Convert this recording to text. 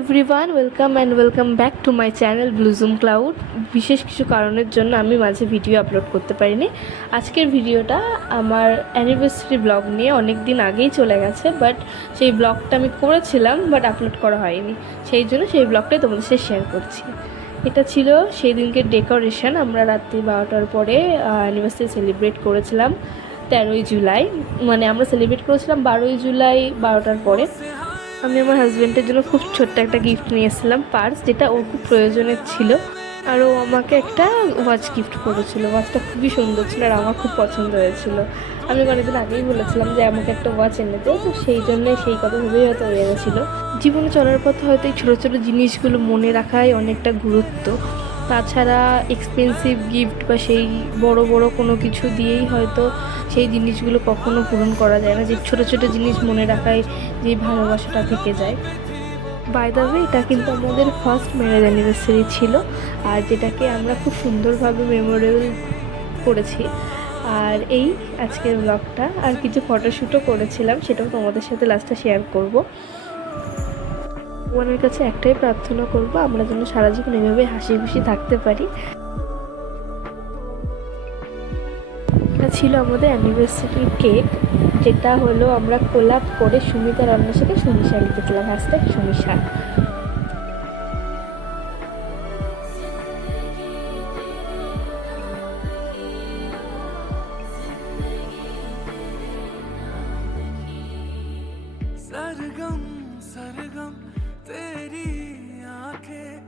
Everyone, welcome back to my channel blue zoom cloud. বিশেষ কিছু কারণের জন্য আমি মাঝে ভিডিও আপলোড করতে পারিনি। আজকের ভিডিওটা আমার অ্যানিভার্সারি ব্লগ নিয়ে অনেক দিন আগেই চলে গেছে, বাট সেই ব্লগটা আমি করেছিলাম বাট আপলোড করা হয়নি। সেই জন্য সেই ব্লগটাই তোমাদের সাথে শেয়ার করছি। এটা ছিল সেই দিনকে ডেকোরেশন। আমরা রাত্রি 12টার পরে অ্যানিভার্সারি সেলিব্রেট করেছিলাম 13ই জুলাই। মানে আমরা সেলিব্রেট করেছিলাম 12ই জুলাই 12টার পরে। আমি আমার হাজব্যান্ডের জন্য খুব ছোট্ট একটা গিফট নিয়ে এসেছিলাম, পার্স, যেটা ওর খুব প্রয়োজনের ছিল। আর ও আমাকে একটা ওয়াচ গিফট করেছিল। ওয়াচটা খুবই সুন্দর ছিল আর আমার খুব পছন্দ হয়েছিল। আমি অনেকদিন আগেই বলেছিলাম যে আমাকে একটা ওয়াচ এনে দেয়, তো সেই জন্যে সেই কথা ভেবেই হয়তো হয়ে গেছিলো। জীবনে চলার পথে হয়তো এই ছোটো ছোটো জিনিসগুলো মনে রাখাই অনেকটা গুরুত্ব। তাছাড়া এক্সপেন্সিভ গিফট বা সেই বড় বড় কোনো কিছু দিয়েই হয়তো সেই জিনিসগুলো কখনো পূরণ করা যায় না। যে ছোটো ছোটো জিনিস মনে রাখায় যে ভালোবাসাটা থেকে যায়। বাই দ্য ওয়ে, এটা কিন্তু আমাদের ফার্স্ট ম্যারেজ অ্যানিভার্সারি ছিল, আর যেটাকে আমরা খুব সুন্দরভাবে মেমোরেবল করেছি। আর এই আজকের ব্লগটা, আর কিছু ফটোশ্যুটও করেছিলাম, সেটাও তোমাদের সাথে লাস্টে শেয়ার করব। ভগবানের কাছে একটাই প্রার্থনা করব, আমরা যেন সারা জীবন এভাবে হাসি খুশি থাকতে পারি। এটা ছিল আমাদের অ্যানিভার্সারির কেক, যেটা হলো আমরা কোলাপ করে সুমিতা রান্নার সাথে সুমিশা লিখেছিলাম, হ্যাশট্যাগ সুমিশা। सरगम सरगम तेरी आंखें